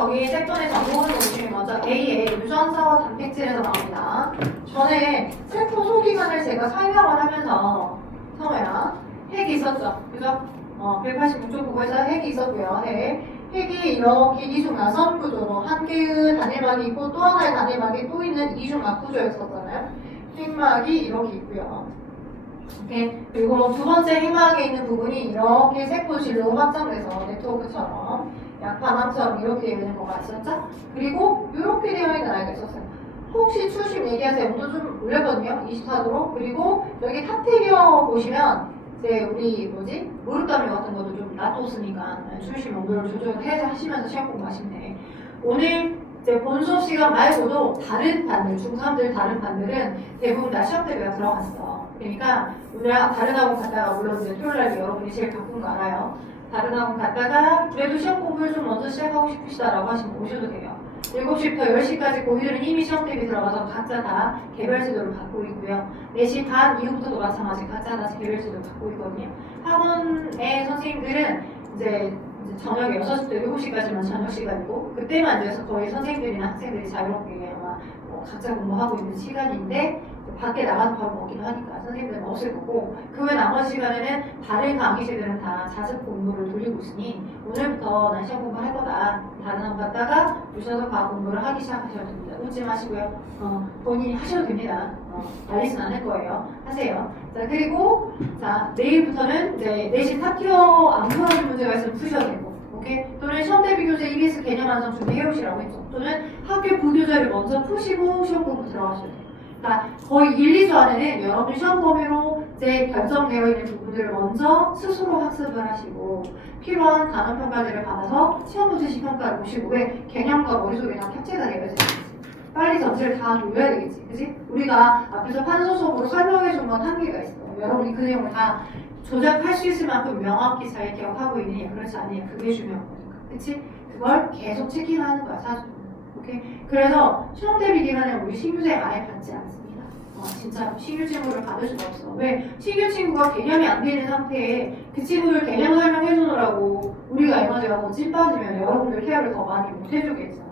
거기 색전에 정보를 보시면 먼저 A의 유전자와 단백질에서 나옵니다. 전에 세포 소기관을 제가 설명을 하면서 성우야 핵이 있었죠, 그죠? 186.9에서 핵이 있었고요. 핵이 이렇게 이중 나선 구조로 한 개의 단일막이 있고 또 하나의 단일막이 또 있는 이중막 구조였었잖아요. 핵막이 이렇게 있고요. 오케이. 그리고 두 번째 핵막에 있는 부분이 이렇게 세포질로 확장돼서 네트워크처럼 약판함처럼 이렇게 되어 있는 거가 있었죠? 그리고 이렇게 되어 있는 아이가 있었어요. 혹시 추심 얘기하세요. 온도 좀 올렸거든요. 24도로. 그리고 여기 탑테리어 보시면 이제 우리 무릎담요 같은 것도 좀 놔뒀으니까 추심 온도를 조절해서 하시면서 시험 공부하시면 돼. 오늘 이제 본 수업 시간 말고도 다른 반들, 중3들 다른 반들은 대부분 다 시험 대비가 들어갔어. 그러니까 오늘 다른 학원 갔다가 물론 이제 토요일날 여러분이 제일 바쁜 거 알아요. 다른 학원 갔다가 그래도 시험 공부를 좀 먼저 시작하고 싶으시다라고 하시면 오셔도 돼요. 7시부터 10시까지 고이들은 이미 시험 대비 들어가서 각자 다 개별 지도를 갖고 있고요. 4시 반 이후부터도 마찬가지 각자 다 개별 지도를 갖고 있거든요. 학원의 선생님들은 이제 저녁 6시부터 7시까지만 저녁 시간이고 그때만 이제 거의 선생님들이나 학생들이 자유롭게 아마 각자 공부하고 있는 시간인데 밖에 나가서 밥 먹기도 하니까 선생님들은 없을 거고 그 외 나머지 시간에는 다른 강의실들은 다 자습 공부를 돌리고 있으니 오늘부터 난 시험 공부할 거다. 다른 학원 갔다가 오셔서 과학 공부를 하기 시작하셔도 됩니다. 웃지 마시고요. 본인이 하셔도 됩니다. 말리진 않을 거예요. 하세요. 자, 그리고 자 내일부터는 이제 내신 탑티어 안 풀어진 문제가 있으면 푸셔도 되고 오케이? 또는 시험 대비 교재 EBS 개념 완성 준비해 오시라고 했죠. 또는 학교 부교재를 먼저 푸시고 시험 공부 들어가셔야 돼요. 그러니까 거의 1, 2주 안에는 여러분 시험 범위로 이제 결정되어 있는 부분들을 먼저 스스로 학습을 하시고 필요한 단원 평가들을 받아서 시험 문제식 평가를 보시고 왜 개념과 머릿속에 다 캡처가 되어 있어요. 빨리 전체를 다 돌려야 되겠지, 그치? 우리가 앞에서 판서 수업으로 설명해 준 건 한계가 있어요. 여러분이 그 내용을 다 조작할 수 있을 만큼 명확히 잘 기억하고 있느냐, 그렇지 않느냐, 그게 중요한 거니까, 그치? 그걸 계속 체킹하는 거야, 사실. 오케이? 그래서 시험 대비 기간에 우리 신규생 아예 받지 않습니다. 진짜 신규 친구를 받을 수가 없어. 왜? 신규 친구가 개념이 안 되는 상태에 그 친구들 개념 설명해 주느라고 우리가 에너지가 더 찐빠지면 여러분들 케어를 더 많이 못 해주겠잖아.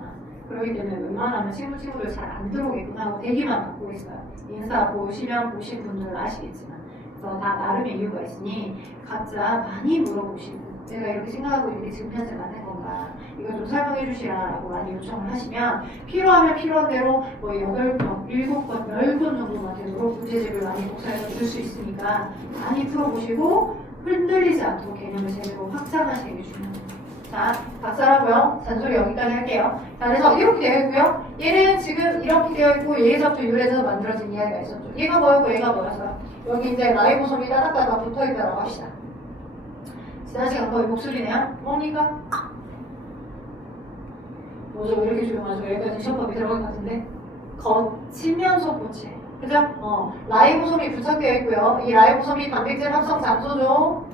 그렇기 때문에 웬만하면 친구들 잘 안 들어오게끔 하고 대기만 받고 있어요. 인사 보시면 보신 분들은 아시겠지만. 그래서 다 나름의 이유가 있으니 각자 많이 물어보시고 내가 이렇게 생각하고 이렇게 지금 현재 맞는 건가 이거 좀 설명해 주시라라고 많이 요청을 하시면 필요하면 필요한 대로 뭐 8번, 7번, 10번 정도만 되도록 문제집을 많이 복사해서 줄 수 있으니까 많이 풀어보시고 흔들리지 않도록 개념을 제대로 확장하시는 게 중요합니다. 자, 박살하고요. 잔소리 여기까지 할게요. 자, 그래서 이렇게 되어 있고요. 얘는 지금 이렇게 되어 있고 얘에서부터 유래돼서 만들어진 이야기가 있었죠. 얘가 뭐였고 얘가 뭐였어요? 여기 이제 라이보솜이 따닥따닥 붙어있다라고 합시다. 지난 시간 거의 목소리네요. 뭡니까? 뭐죠? 왜 이렇게 조용하죠? 여기까지 시험법이 들어간 것 같은데 거친면소 고체 그죠? 라이보솜이 부착되어 있고요. 이 라이보솜이 단백질 합성 장소죠.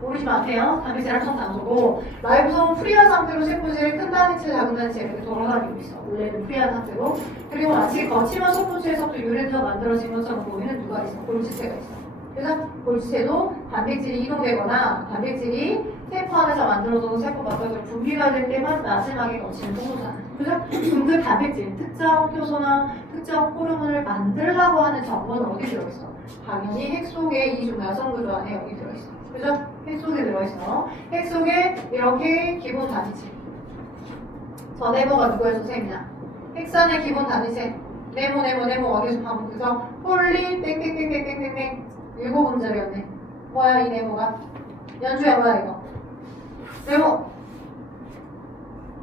모르지 마세요. 단백질 합성 장소고 라이보솜은 프리한 상태로 세포질 큰 단위체 작은 단위체 이렇게 돌아다니고 있어. 원래는 프리한 상태로. 그리고 마치 거치면소 고체에서부터 유래돼서 만들어진 것처럼 보이는 누가 있어? 골지체가 있어. 그래서 골지체도 단백질이 이동되거나 단백질이 세포 안에서 만들어져서 세포 바깥으로 분비가 될 때만 마지막에 거치는 통로잖아. 그죠? 그럼 그 단백질, 특정 효소나 특정 호르몬을 만들려고 하는 정보는 어디 들어있어? 당연히 핵 속에 이중 야성 구조 안에 여기 들어있어. 그죠? 핵 속에 들어있어. 핵 속에 이렇게 기본 단위체. 저 네모가 누구의 선생님이냐? 핵산의 기본 단위체. 네모 어디 좀 한번 그죠? 폴리 땡땡땡땡땡땡 7문제였네. 뭐야 이 네모가? 연주야 뭐야 이거? 네모.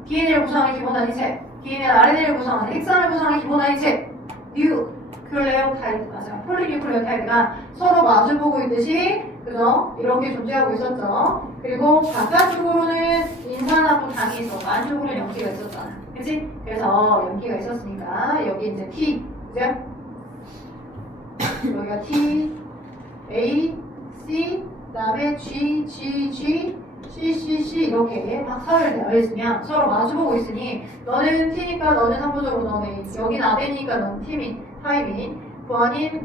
DNA를 구성하는 기본 단위체. DNA, RNA를 구성하는 핵산을 구성하는 기본 단위체. 뉴클레오타이드 맞아요. 폴리뉴클레오타이드가 서로 마주보고 있듯이 그죠? 이렇게 존재하고 있었죠. 그리고 바깥쪽으로는 인산하고 당이 있었고 안쪽으로는 염기가 있었잖아. 그치? 그래서 염기가 있었으니까 여기 이제 T 그죠? 여기가 T, A, C, 그 다음에 G, G, G, C, C, C 이렇게 막 사를 되어 있으면 서로 마주보고 있으니 너는 T니까 너는 상부적으로 너는 A, 여긴 아베니까 너는 T민, 타이민, 구아닌,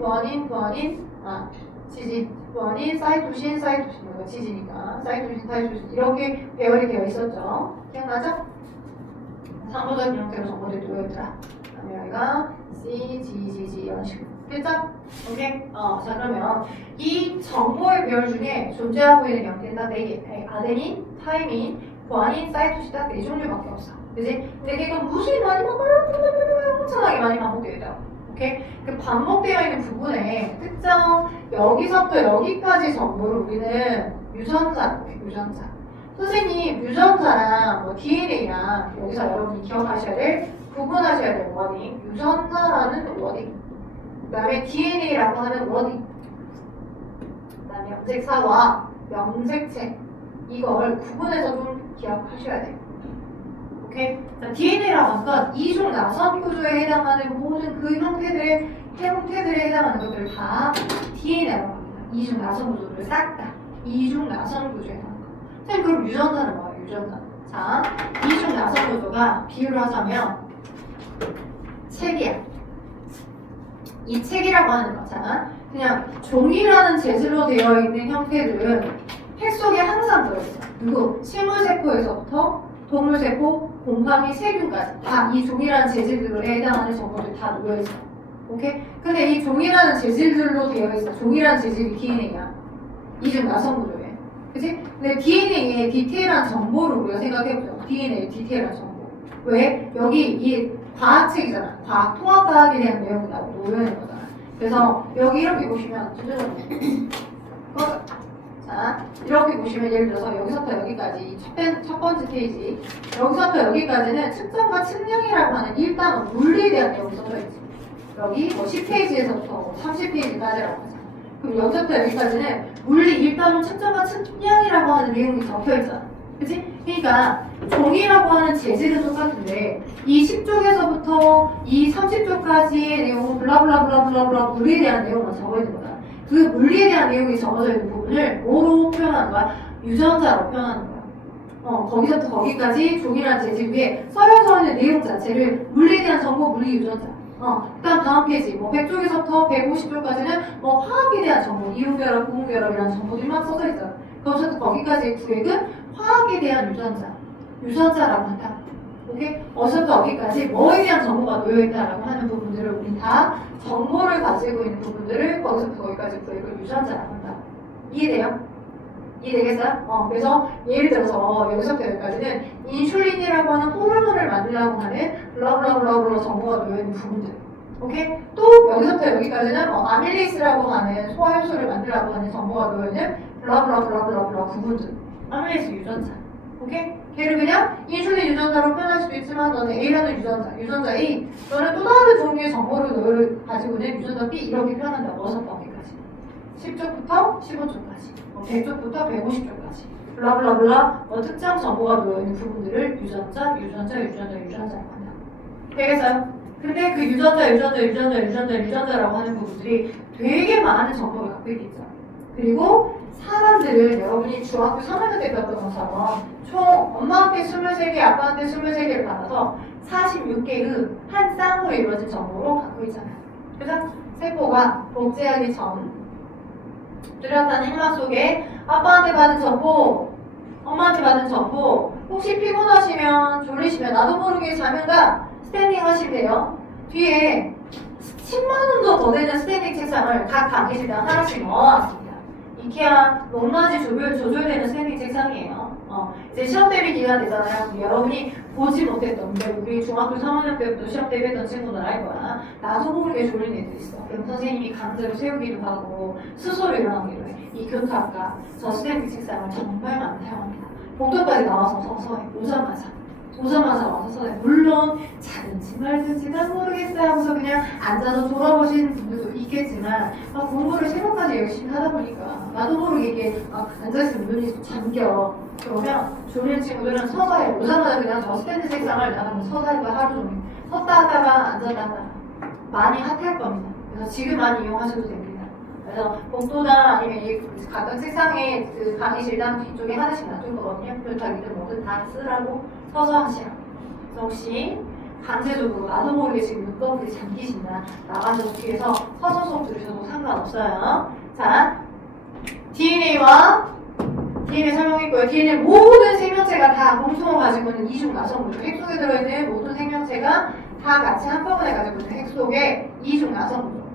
지진, 구아닌, 사이토신, 이거 지지니까 사이토신, 타이토신 이렇게 배열이 되어 있었죠. 기억나죠? 상호적인 형태로 정보들이 놓여있더라. 그다음에 여기가 C, G, G, G 이런 식으로. 됐죠? 오케이? 자 그러면 이 정보의 배열 중에 존재하고 있는 형태는 딱 4개. 아데닌, 타이민, 구아닌, 사이토신 딱 4종류밖에 없어. 그지? 근데 걔가 무수히 많이 엄청나게 많이 반복되어 있다. 오케이? 그 반복되어 있는 부분에 특정 여기서부터 여기까지 정보를 우리는 유전자라고 해. 유전자. 선생님 유전자랑 뭐 DNA랑 여기서 여러분이 기억하셔야 될 구분하셔야 될 워딩 유전자라는 워딩 그 다음에 DNA라고 하는 워딩 그 다음에 염색사와 염색체 이걸 구분해서 좀 기억하셔야 돼요. 오케이? 자, DNA라고 하니까 이중 나선 구조에 해당하는 모든 그 형태들에 해당하는 것들을 다 DNA라고 합니다. 이중 나선 구조를 싹 다 이중 나선 구조에 해당합니다. 선생님 그럼 유전자는 뭐예요? 유전자. 자, 이중 나선 구조가 비유를 하자면 책이야. 이 책이라고 하는 거잖아. 그냥 종이라는 재질로 되어 있는 형태들은 책 속에 항상 들어있어. 그리고 식물세포에서부터 동물세포, 곰팡이, 세균까지 다 이 종이라는 재질들에 해당하는 정보들이 다 놓여있어. 오케이? 근데 이 종이라는 재질들로 되어 있어. 종이라는 재질이 DNA야. 이중 나선 구조에. 그치? 근데 DNA의 디테일한 정보를 우리가 생각해보자. DNA의 디테일한 정보. 왜? 여기 이 과학책이잖아. 과학, 통합과학에 대한 내용이 놓여있는 거잖아. 그래서 여기 이렇게 보시면 자, 이렇게 보시면 예를 들어서 여기서부터 여기까지 첫 번째 페이지 여기서부터 여기까지는 측정과 측량이라고 하는 일단 물리에 대한 내용이 써져있지. 여기 뭐 10페이지에서부터 30페이지까지라고 하잖아. 그럼 여기서부터 여기까지는 물리 일단은 측정과 측량이라고 하는 내용이 적혀있잖아. 그치? 그러니까 종이라고 하는 재질은 똑같은데 이 10쪽에서부터 이 30쪽까지의 내용은 블라블라블라블라블라 물리에 대한 내용만 적어있는 거다. 그 물리에 대한 내용이 적어져 있는 부분을 뭐로 표현하는 거야? 유전자로 표현하는 거야. 거기서부터 거기까지 종이라는 재질 위에 써여져 있는 내용 자체를 물리에 대한 정보 물리 유전자. 그다음 다음 페이지 뭐 100쪽에서부터 150쪽까지는 뭐 화학에 대한 정보, 이온결합, 고온결합이라는 정보들이 막 써져 있잖아. 거기서부터 거기까지의 구획은 화학에 대한 유전자라고 한다. 오케이? 어디서부터 어디까지 뭐에 대한 정보가 놓여있다라고 하는 부분들을 우리 다 정보를 가지고 있는 부분들을 거기서부터 거기까지 구획을 유전자라고 한다. 이해돼요? 이해되겠어요? 그래서 예를 들어서 여기서부터 여기까지는 인슐린이라고 하는 호르몬을 만들려고 하는 블라블라블라블라 정보가 놓여있는 부분들. 오케이? 또 여기서부터 여기까지는 아밀레이스라고 하는 소화효소를 만들려고 하는 정보가 놓여있는 블라블라블라블라 부분들. 아밀레이스 유전자. 오케이? 걔를 그냥 인슐린 유전자로 표현할 수도 있지만 너는 A라는 유전자 A. 너는 또 다른 종류의 정보를 가지고 있는 유전자 B 이렇게 표현한다고. 어서부터 어디까지? 10쪽부터 15쪽까지. 100쪽부터 150쪽까지. 블라블라블라 특정 정보가 놓여있는 부분들을 유전자라고 한다. 되겠어요? 근데 그 유전자라고 하는 부분들이 되게 많은 정보를 갖고 있겠죠. 그리고 사람들은 여러분이 중학교 3학년 때 배웠던 것처럼 총 엄마한테 23개, 아빠한테 23개를 받아서 46개의 한 쌍으로 이루어진 정보로 갖고 있잖아요. 그래서 세포가 복제하기 전 뚜렷한 행마 속에 아빠한테 받은 정보, 엄마한테 받은 정보, 혹시 피곤하시면 졸리시면 나도 모르게 자면가 스탠딩 하시면 돼요. 뒤에 10만 원도 더 되는 스탠딩 책상을 각 강의실당 하나씩 넣어놨습니다. 이케아 높낮이 조절되는 스탠딩 책상이에요. 이제 시험 대비 기간 되잖아요. 여러분이 보지 못했던, 우리 중학교 3학년 때부터 시험 대비했던 친구들 알 거야. 나도 모르게 졸린 애들 있어. 그럼 선생님이 강제로 세우기도 하고 스스로 일어나기로 해. 이 교탁과 저 스탠딩 책상을 정말 많이 사용합니다. 복도까지 나와서 서서 해. 오자마자 와서 서서 해. 물론 자든지 말든지 난 모르겠어요 하면서 그냥 앉아서 돌아보시는 분들도 있겠지만 공부를 새벽까지 열심히 하다 보니까 나도 모르게 이게 앉아있으면 눈이 잠겨. 그러면 졸린 친구들은 서서 해. 오자마자 그냥 저 스탠드 책상을 나가면 서서 하니까 하루 종일 섰다 하다가 앉았다 하다가 많이 핫할 겁니다. 그래서 지금 많이 이용하셔도 됩니다. 그래서 복도나 아니면 이 각각 책상에 그 강의실당 뒤쪽에 하나씩 놔둘 거거든요. 교탁이든 뭐든 다 쓰라고 서서 하시라고. 그래서 혹시 강제적으로 나도 모르게 지금 눈꺼풀이 잠기신다. 나가서 뒤에서 서서 수업 들으셔도 상관없어요. 자, DNA와 DNA 설명했고요. DNA 모든 생명체가 다 공통으로 가지고 있는 이중 나성구조. 핵 속에 들어있는 모든 생명체가 다 같이 한꺼번에 가지고 있는 핵 속의 이중 나성구조를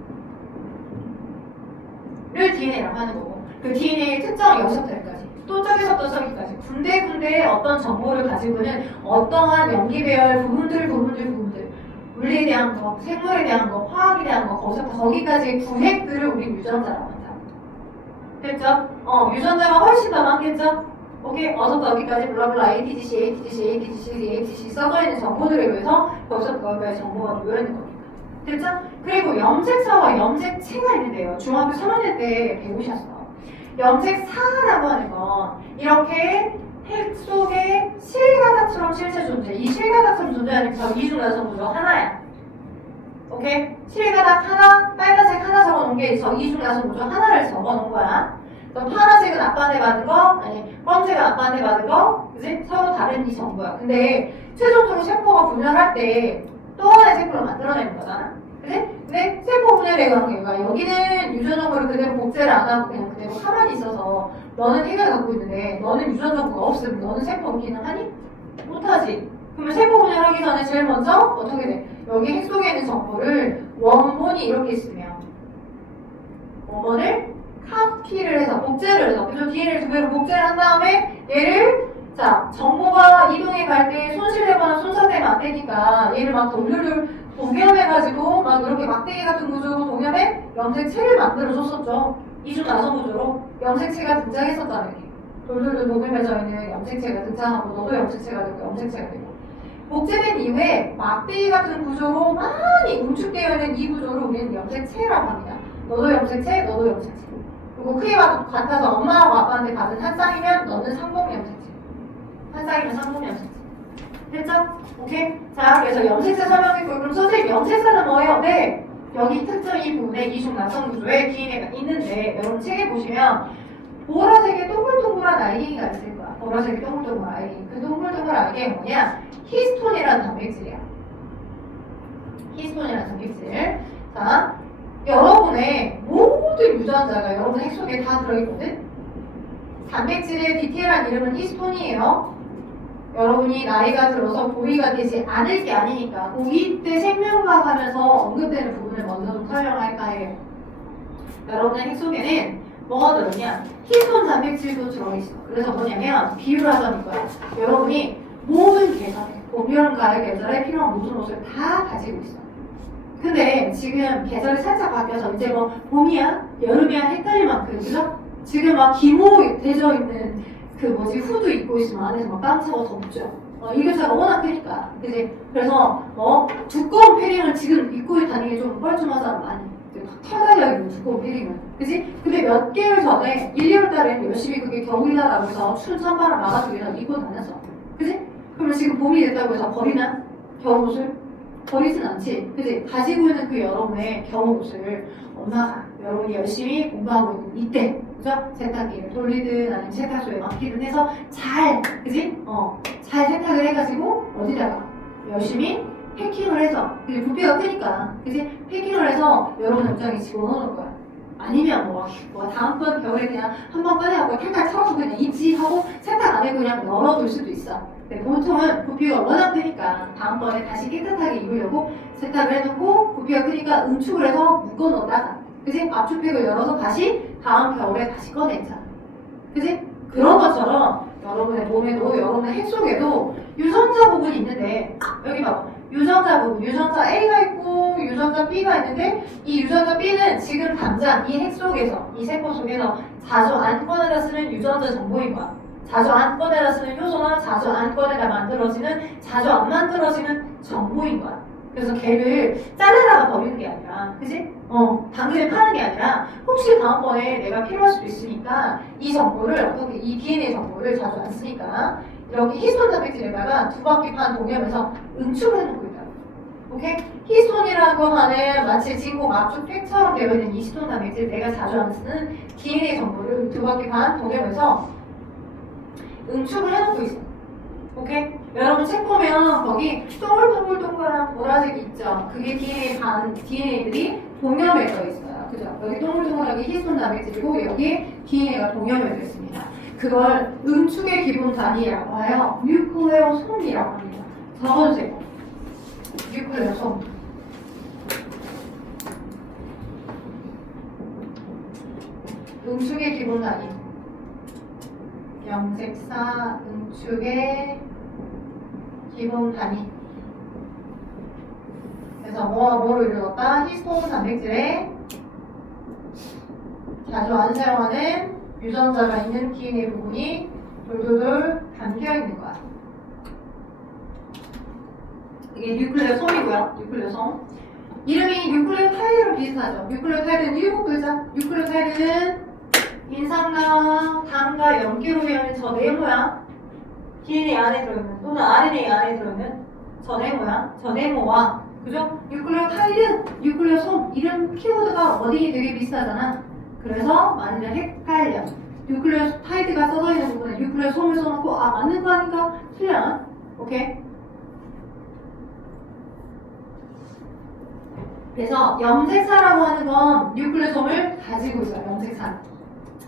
DNA라고 하는 거고, 그 DNA의 특정 여섯들까지 또 저기서부터 저기까지 군데군데 어떤 정보를 가지고 있는 어떠한 염기 배열 부분들 물리에 대한 거, 생물에 대한 거, 화학에 대한 거, 거기까지 구획들을 우리 유전자라고 한다. 됐죠? 유전자가 훨씬 더 많겠죠? 오케이? 어서부터 여기까지 블라블라 ATGC 써져 있는 정보들에 의해서 거기서부터 여기까지 정보가 모여있는 겁니다. 됐죠? 그리고 염색사와 염색체가 있는데요. 중학교 3학년 때 배우셨어. 염색사라고 하는 건 이렇게 핵 속에 실가닥처럼 실제 존재. 이 실가닥처럼 존재하는 저 이중 나성구조 하나야. 오케이? 실가닥 하나, 빨간색 하나 적어놓은 게 저 이중 나성구조 하나를 적어놓은 거야. 그럼 파란색은 아빠한테 받은 거, 아니 검은색은 아빠한테 받은 거, 그지? 서로 다른 이 정보야. 근데 최종적으로 세포가 분열할 때 또 하나의 세포를 만들어내는 거잖아. 그지? 근데 세포 분열의 관계가 여기는 유전 정보를 그대로 복제를 안 하고 그냥 그대로 가만히 있어서 너는 핵을 갖고 있는데 너는 유전 정보가 없으면 너는 세포 기능하니? 못하지. 그러면 세포 분열하기 전에 제일 먼저 어떻게 돼? 여기 핵 속에 있는 정보를 원본이 이렇게 있으면 원본을 카피를 해서 복제를 해서 그래서 DNA를 두 개로 복제를 한 다음에 얘를 자 정보가 이동해 갈 때 손실되거나 손상되면 안 되니까 얘를 막 돌돌돌 동염해가지고 막 이렇게 막대기 같은 구조로 동염해 염색체를 만들어줬었죠. 이중 나성 구조로 염색체가 등장했었잖아요. 이렇게. 돌돌돌 동염해져 있는 염색체가 등장하고 너도 염색체가 되고 염색체가 되고 복제된 이후에 막대기 같은 구조로 많이 응축되어 있는 이 구조를 우리는 염색체라고 합니다. 너도 염색체, 너도 염색체. 그리고 크기와 같아서 엄마하고 아빠한테 받은 한 쌍이면 너는 상봉 염색체. 한 쌍이면 상봉 염색체. 됐죠? 오케이? 자, 그래서 염색체 설명했고, 그럼 선생님 염색체는 뭐예요? 네. 여기 특정 이 부분에 이중 나성 구조에 DNA가 있는데, 여러분 책에 보시면 보라색의 동글동글한 알갱이가 있을 거야. 보라색의 동글동글한 알갱이. 그 동글동글한 알갱이 뭐냐? 히스톤이라는 단백질이야. 히스톤이라는 단백질. 자, 여러분의 모든 유전자가 여러분 핵 속에 다 들어있거든? 단백질의 디테일한 이름은 히스톤이에요. 여러분이 나이가 들어서 고의가 되지 않을 게 아니니까 고의 때 생명과학 하면서 언급되는 부분을 먼저 좀 설명할까 해요. 여러분의 핵 속에는 뭐가 들어있냐? 히스톤 단백질도 들어있어. 그래서 뭐냐면 비유를 하자는 거야. 여러분이 모든 계절에, 봄, 여름, 가을 계절에 필요한 모든 옷을 다 가지고 있어. 근데 지금 계절이 살짝 바뀌어서 이제 뭐 봄이야, 여름이야 헷갈릴 만큼 그죠? 지금 막 기모 되져 있는 그 뭐지 후드 입고 있으면 안에서 막 깜짝어 덥죠. 이 교차가 워낙 크니까, 그지? 그래서 두꺼운 패딩을 지금 입고 다니기 좀 뻘쭘한 사람 많이. 털달려 두꺼운 패딩은, 그지? 근데 몇 개월 전에 1, 2월 달에 열심히 그게 겨울이다라고 해서 추운 찬바람 막아주기 위해서 입고 다녔어, 그지? 그러면 지금 봄이 됐다고 해서 버리나? 겨울옷을? 버리진 않지, 그지? 가지고 있는 그 여러분의 겨울옷을 엄마가 여러분이 열심히 공부하고 있는 이때, 그죠? 세탁기를 돌리든 아니면 세탁소에 맡기든 해서 잘, 그지? 잘 세탁을 해가지고 어디다가 열심히 패킹을 해서, 그게 부피가 크니까, 그지? 패킹을 해서 여러분 옷장에 집어넣는 거야. 아니면 다음번 겨울에 그냥 한번 꺼내갖고 탈탈 털어서 그냥 입지 하고 세탁 안 해고 그냥 널어둘 수도 있어. 근데 보통은 부피가 워낙 크니까 다음번에 다시 깨끗하게 입으려고 세탁을 해놓고 부피가 크니까 응축을 해서 묶어놓다가, 그지? 압축팩을 열어서 다시 다음 겨울에 다시 꺼내자. 그지? 그런 것처럼 여러분의 몸에도 여러분의 핵 속에도 유전자 부분이 있는데, 여기 봐봐. 유전자 부분, 유전자 A가 있고 유전자 B가 있는데 이 유전자 B는 지금 당장 이 핵 속에서, 이 세포 속에서 자주 안 꺼내다 쓰는 유전자 정보인 거야. 자주 안 꺼내다 쓰는 효소나 자주 안 꺼내다 만들어지는, 자주 안 만들어지는 정보인 거야. 그래서 걔를 잘라다가 버리는 게 아니라, 그지? 당근에 파는 게 아니라 혹시 다음번에 내가 필요할 수도 있으니까 이 정보를 어떻게, 이 DNA 정보를 자주 안 쓰니까 이렇게 히스톤 단백질에다가 두 바퀴 판 동염해서 응축을 해놓고 있다. 오케이? 히스톤이라고 하는 마치 진공 압축 팩처럼 되어 있는 이 히스톤 단백질, 내가 자주 안 쓰는 DNA 정보를 두 바퀴 반 동염해서 응축을 해놓고 있어. 오케이? 여러분 책 보면 거기 동글동글동글한 보라색이 있죠? 그게 DNA들이 동염에 떠 있어요. 그죠? 여기 동글동글하게 히스톤 단백질이고 여기에 DNA가 동염에 떠 있습니다. 그걸 응축의 기본 단위라고 하여 뉴클레오솜이라고 합니다. 적어주세요. 뉴클레오솜. 응축의 기본 단위. 염색사 응축의 기본 단위. 그래서 뭐와 뭐를 이루었다? 히스톤 단백질에 자주 안 사용하는 유전자가 있는 DNA 부분이 돌돌돌 담겨있는 거야. 이게 뉴클레오솜이고요. 뉴클레오솜. 이름이 뉴클레오타이드랑 비슷하죠. 뉴클레오타이드는 일곱 글자. 뉴클레오타이드는 인산과 당과 염기로 이루어진 저 네모야. DNA 안에 들어있는 또는 RNA 안에 들어있는 저 네모야. 저 네모와 그죠? 뉴클레오타이드, 뉴클레오솜 이름 키워드가 어디 되게 비슷하잖아. 그래서 많이들 헷갈려. 뉴클레오타이드가 써져 있는 부분에 뉴클레오솜을 써놓고 아 맞는 거 아닌가? 틀려. 오케이? 그래서 염색사라고 하는 건 뉴클레오솜을 가지고 있어요. 염색사.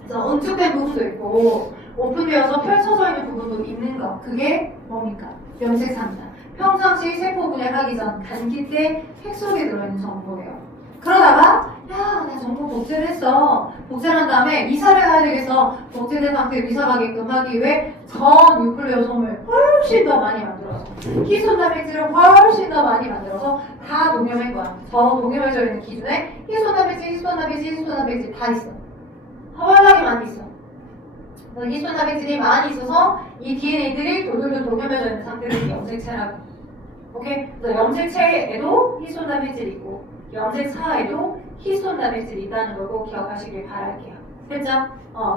그래서 응축된 부분도 있고 오픈되어서 펼쳐져 있는 부분도 있는 거. 그게 뭡니까? 염색사입니다. 평상시 세포 분해하기 전 간기 때 팩 속에 들어있는 정보예요. 그러다가 야, 나 정보 복제를 했어. 복제를 한 다음에 이사를 해야 되겠어. 복제된 상태로 이사 가게끔 하기 위해 전 뉴클레오솜을 훨씬 더 많이 만들어서 히스톤 단백질을 훨씬 더 많이 만들어서 다 동염한 거야. 저 동염해져 있는 기준에 히스톤 단백질, 히스톤 단백질, 히스톤 단백질 다 있어. 허벌나게 많이 있어. 그래서 히스톤 단백질이 많이 있어서 이 DNA들이 돌돌돌 동염해져 있는 상태를 염색체라고. 오케이? 그래서 염색체에도 히스톤 단백질이 있고 염색사에도 히스톤 단백질이 있다는 걸 꼭 기억하시길 바랄게요. 됐죠?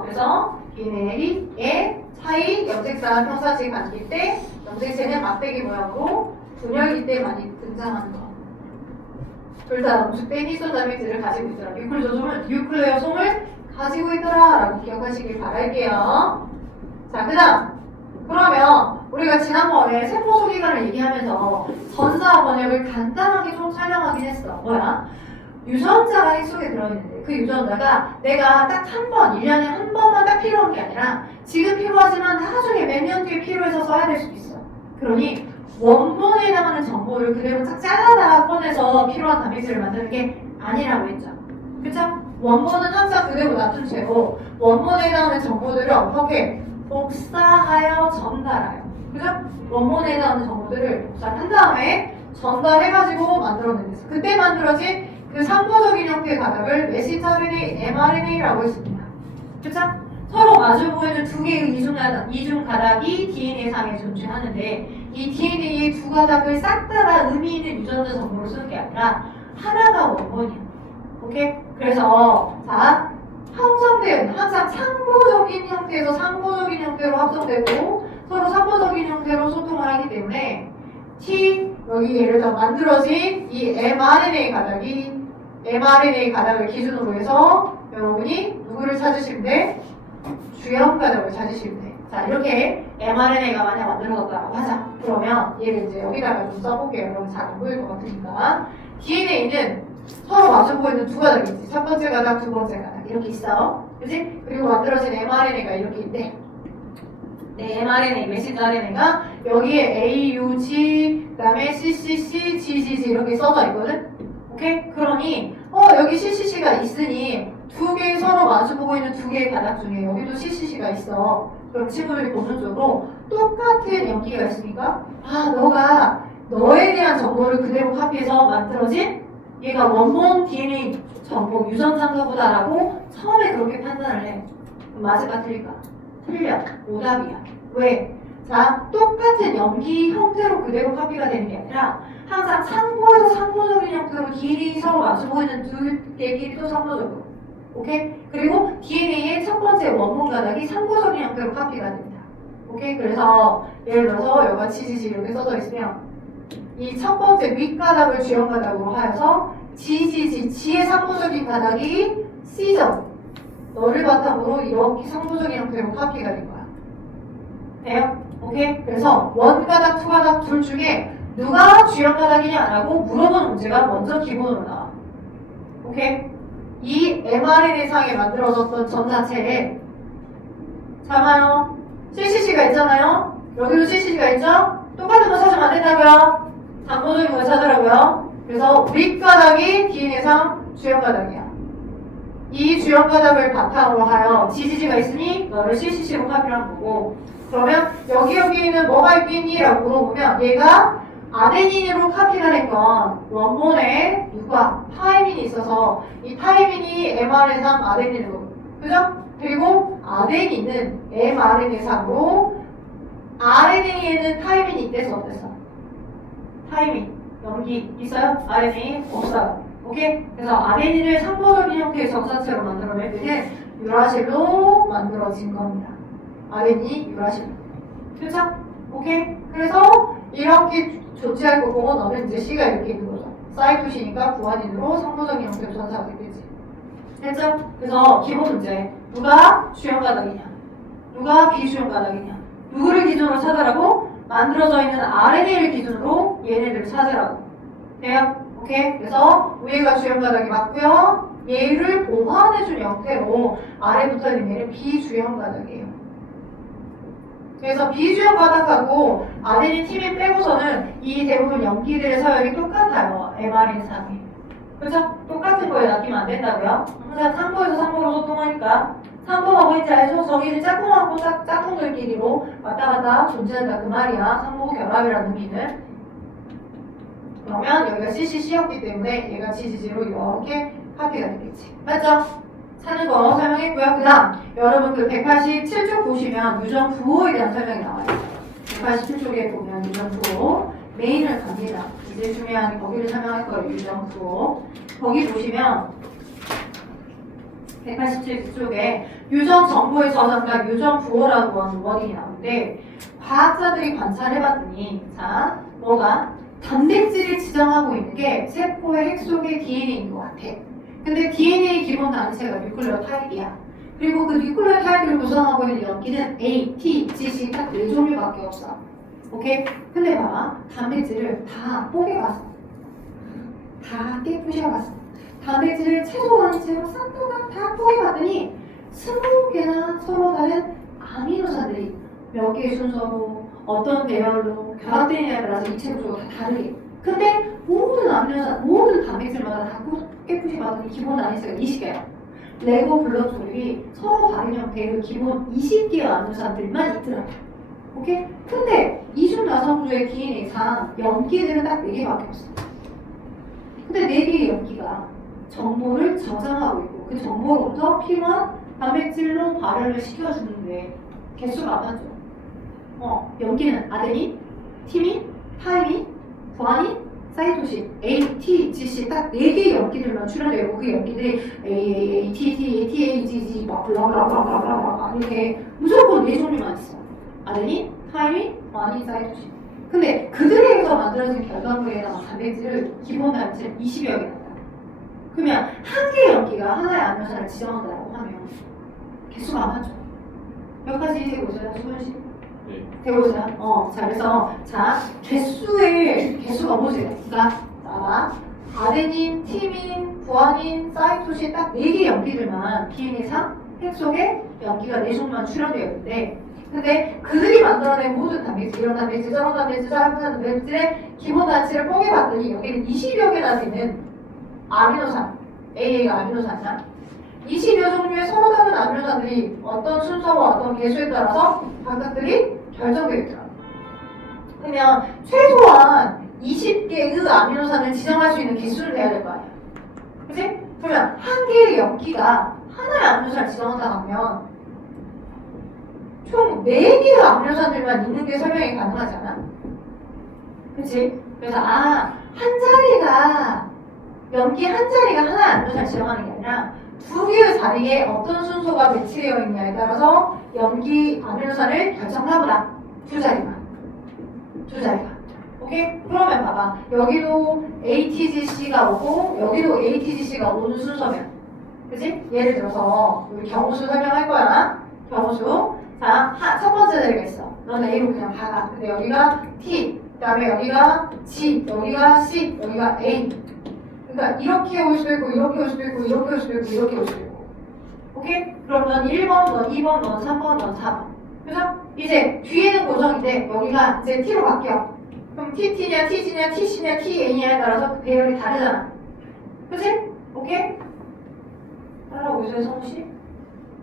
그래서 DNA의 차이, 염색사 평상시 간기 때 염색체는 막대기 모양으로 분열기 때 많이 등장하는 거. 둘 다 농축된 히스톤 단백질을 가지고 있더라. 뉴클레오솜을 가지고 있더라라고 기억하시길 바랄게요. 자, 그다음 그러면 우리가 지난번에 세포 소기관을 얘기하면서 전자 번역을 간단하게 좀 설명하긴 했어. 뭐야? 유전자가 핵 속에 들어있는데 그 유전자가 내가 딱 한 번, 1년에 한 번만 딱 필요한 게 아니라 지금 필요하지만 나중에 몇 년 뒤에 필요해서 써야 될 수도 있어. 그러니 원본에 해당하는 정보를 그대로 쫙 잘라다가 꺼내서 필요한 단백질을 만드는 게 아니라고 했죠. 그쵸? 원본은 항상 그대로 놔둔 채로 원본에 해당하는 정보들을 어떻게 복사하여 전달하여. 그죠? 원본에 해당하는 정보들을 복사한 다음에 전달해가지고 만들어내는 거예요. 그때 만들어진 그 상보적인 형태의 가닥을 메시지 RNA, mRNA라고 했습니다. 그쵸? 서로 마주 보이는 두 개의 이중 가닥이 DNA상에 존재하는데 이 DNA의 두 가닥을 싹 다 의미 있는 유전자 정보를 쓰는 게 아니라 하나가 원본이야. 오케이? 그래서 자 형성되는 항상 상보적인 형태에서 상보적인 형태로 합성되고 서로 상보적인 형태로 소통을 하기 때문에 여기 예를 들어 만들어진 이 mRNA 가닥을 기준으로 해서 여러분이 누구를 찾으시면 돼? 주형 가닥을 찾으시면 돼. 자, 이렇게 mRNA가 만약 만들어졌다고 하자. 그러면 얘를 이제 여기다가 좀 써볼게요. 여러분 잘 안 보일 것 같으니까. DNA는 서로 마주 보이는 두 가닥이 있지. 첫 번째 가닥, 두 번째 가닥. 이렇게 있어. 그지? 그리고 만들어진 mRNA가 이렇게 있대. 네, mRNA, 메시지 RNA가 여기에 A, U, G, 그 다음에 CCC, GGG 이렇게 써져 있거든? 오케이? 그러니, 여기 CCC가 있으니 두 개의 서로 마주보고 있는 두 개의 가닥 중에 여기도 CCC가 있어. 그럼 친구들이 본능적으로 똑같은 연기가 있으니까 너가 너에 대한 정보를 그대로 카피해서 만들어진 얘가 원본 DNA 정보 유전자인가 보다라고 처음에 그렇게 판단을 해. 그럼 맞을까 틀릴까? 틀려. 오답이야. 왜? 자, 똑같은 염기 형태로 그대로 카피가 되는 게 아니라 항상 상보에서 상보적인 형태로 DNA 서로 마주보이는 두 개끼리도 상보적으로. 오케이? 그리고 DNA의 첫 번째 원본 가닥이 상보적인 형태로 카피가 됩니다. 오케이? 그래서 예를 들어서 여기가 GGG 이렇게 써져 있으면 이 첫 번째 윗가닥을 주형 가닥으로 하여서 GGG, G의 상보적인 가닥이 C점. 너를 바탕으로 이렇게 상보적인 형태로 카피가 된 거야. 돼요? 오케이? 그래서 원가닥, 투가닥 둘 중에 누가 주형 가닥이냐라고 물어보는 문제가 먼저 기본으로 나와. 오케이? 이 mRNA 상에 만들어졌던 전자체에 자, 봐요. CCC가 있잖아요. 여기도 CCC가 있죠? 똑같은 거 찾으면 안 된다고요? 담보적인 거 찾으라고요. 그래서 윗가닥이 DNA상 주연가닥이야. 이 주연가닥을 바탕으로 하여 GGG가 있으니 너를 CCC로 카피를 한 거고, 그러면 여기에는 뭐가 있겠니? 라고 물어보면 얘가 아데닌으로 카피가 된 건 원본에 누가? 타이민이 있어서 이 타이민이 mRNA상 아데닌으로, 그죠? 그리고 아데닌은 mRNA상으로 RNA에는 타이민이 있대서 어땠어? 타이밍, 염기 있어요? RNA 없어요. 오케이? 그래서 아데닌을 상보적인 형태의 정사체로 만들어낼 때는 유라실로 만들어진 겁니다. 아데닌이 유라실. 그렇죠? 오케이? 그래서 이렇게 존재할 거고 너는 이제 C가 이렇게 있는 거죠. 사이토시니까 구아닌으로 상보적인 형태로 전사가 되겠지. 됐죠? 그래서 기본 문제. 누가 주연 가닥이냐? 누가 비주연 가닥이냐? 누구를 기준으로 찾으라고? 만들어져 있는 RNA를 기준으로 얘네들을 찾으라고. 돼요? 오케이? 그래서 위에가 주연 가닥이 맞고요. 얘를 보완해준 형태로 아래 붙어있는 얘는 비주연 가닥이에요. 그래서 비주연 가닥하고 아데닌 티민 빼고서는 이 대부분 염기들의 서열이 똑같아요. mRNA상에. 그죠? 똑같은 거에 낚이면 안 된다고요? 항상 상보에서 상보로 소통하니까. 상보가 뭔지 알죠? 저기는 짝꿍하고 짝꿍들끼리로 왔다 갔다 존재한다 그 말이야. 상보 결합이라는 의미는. 그러면 여기가 CCC였기 때문에 얘가 GGG로 이렇게 카피가 되겠지. 맞죠? 찾는 거 설명했고요. 그 다음 여러분 그 187쪽 보시면 유전 부호에 대한 설명이 나와요. 187쪽에 보면 유전 부호 메인을 갑니다. 이제 중요한 거기를 설명할 거예요. 유전 부호. 거기 보시면 187쪽에 유전 정보의 저장과 유전 부호라고 하는 워딩이 나오는데 과학자들이 관찰해봤더니 자 뭐가 단백질을 지정하고 있는 게 세포의 핵 속의 DNA인 것 같아. 근데 DNA 기본 단체가 뉴클레오타이드야. 그리고 그 뉴클레오타이드를 구성하고 있는 연기는 A, T, G, C 딱 4종류밖에 없어. 오케이? 근데 봐봐. 단백질을 다 뽀개봤어. 다 깨부셔봤어. 단백질을 최소한체로 쌍둥이 다 뽀개봤더니 20개나 서로 다른 아미노산들이 몇 개의 순서로 어떤 배열로 결합되느냐에 따라서 이체 구조가 다 다르게. 근데 모든 아미노산, 모든 단백질마다 다 깨부셔봤더니 기본 단위수가 20개야. 레고 블럭 조립이 서로 다른 형태의 기본 20개의 아미노산들만 있더라고. 오케이? 근데 이중 나선 구조의 DNA상 염기들은 딱 4개밖에 없어. 근데 4개의 염기가 정보를 저장하고 있고 그 정보로부터 필요한 단백질로 발현을 시켜주는데 개수가 안 맞죠? 염기는 아데닌, 티민, 타이민, 구아닌, 사이토신, A, T, G, C 딱 4개의 염기들만 출현되고 그 염기들이 A, T, T, G, G 막 블라블라블라블라 이렇게 무조건 4종류만 있어. 아데닌, 타이민, 구아닌, 사이토신. 근데 그들에 의해서 만들어진 결과물에다가 단백질을 기본 단백질 20여 개 나요. 그러면 한 개의 염기가 하나의 아미노산을 지정한다고 하면 개수가 안 맞죠? 몇 가지 해보세요, 수현씨? 네. 해보세요. 자, 그래서, 자, 개수가 뭐지? 그러니까, 자, 아데닌, 티민, 구아닌, 사이토신 딱 4개의 염기들만 DNA상 핵 속에 염기가 4종만 출현되어 있는데, 근데 그들이 만들어낸 모든 단백질, 이런 단백질, 저런 단백질, 저런 단백질의 기본 단체를 뽀개봤더니 여기는 20여 개나 되는 아미노산, AA가 아미노산이야. 20여 종류의 서로 다른 아미노산들이 어떤 순서와 어떤 개수에 따라서 각각들이 결정되어 있더라고요. 그러면 최소한 20개의 아미노산을 지정할 수 있는 개수를 돼야 될 거 아니야. 그치? 그러면 한 개의 염기가 하나의 아미노산을 지정한다 하면 총 4개의 아미노산들만 있는 게 설명이 가능하지 않아? 그치? 그래서 한 자리가 염기 한 자리가 하나의 아미노산을 지정하는 게 아니라 2개의 자리에 어떤 순서가 배치되어 있냐에 따라서 염기 아미노산을 결정하보다 2자리가. 오케이? 그러면 봐봐. 여기도 ATGC가 오고 여기도 ATGC가 오는 순서면 그치? 예를 들어서 우리 경우수 설명할 거야. 경우수. 자, 첫 번째 자리가 있어. 넌 A로 그냥 박아. 근데 여기가 T, 그 다음에 여기가 G, 여기가 C, 여기가 A. 그러니까 이렇게 올 수도 있고 이렇게 올 수도 있고 이렇게 올 수도 있고 이렇게 올 수도 있고. 오케이? 그럼 넌 1번, 넌 2번, 넌 3번, 넌 4번. 그죠? 이제 뒤에는 고정인데 여기가 이제 T로 바뀌어. 그럼 TT냐, TG냐, TC냐, TA냐에 따라서 그 배열이 다르잖아. 그치? 오케이? 따라오세요, 성우씨?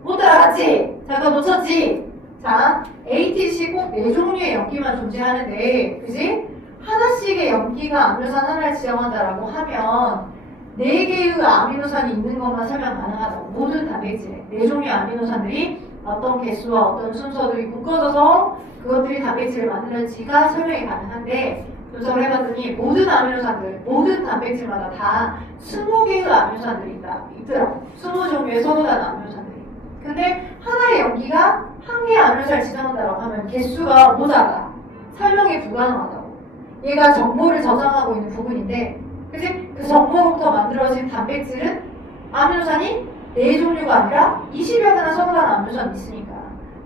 못 따라갔지? 자, 그거 놓쳤지? 자, ATC 꼭 4종류의 염기만 존재하는데, 그지? 하나씩의 염기가 아미노산 하나를 지정한다라고 하면 4개의 아미노산이 있는 것만 설명 가능하다고. 모든 단백질에 4종류의 아미노산들이 어떤 개수와 어떤 순서들이 묶어져서 그것들이 단백질을 만드는지가 설명이 가능한데, 분석을 해봤더니 모든 아미노산들, 모든 단백질마다 다 20개의 아미노산들이 있더라고. 20종류의 서로 다른 아미노산들이. 근데 하나의 염기가 한 개의 아미노산을 지정한다고 하면 개수가 모자라. 설명이 불가능하다고. 얘가 정보를 저장하고 있는 부분인데, 그치? 그 정보로부터 만들어진 단백질은 아미노산이 4종류가 아니라 20여 개나 서로 다른 아미노산이 있으니까.